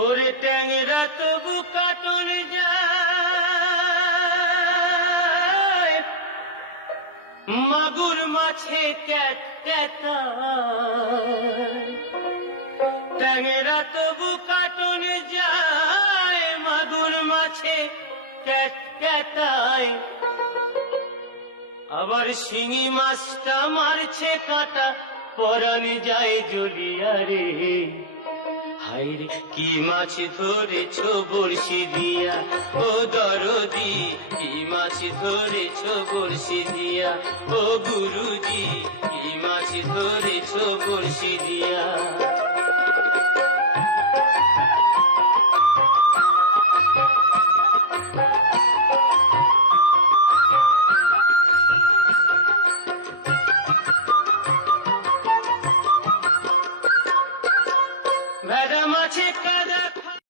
ওরে ট্যাংরা তবু কাটন যায়, মাগুর মাছে ক্যাট ক্যাটায়। ট্যাংরা তবু কাটন যায়, মাগুর মাছে ক্যাট ক্যাটায়। আবার শিঙি মাছটা মারছে কাঁটা, পরাণ যায় জ্বলিয়া রে। হায়রে কি মাছ ধরেছ বড়শি দিয়া, ও দরদি কি মাছ ধরেছ বড়শি দিয়া, ও গুরুজি কি মাছ ধরেছ বড়শি দিয়া। ভেড়া মাছে কাদা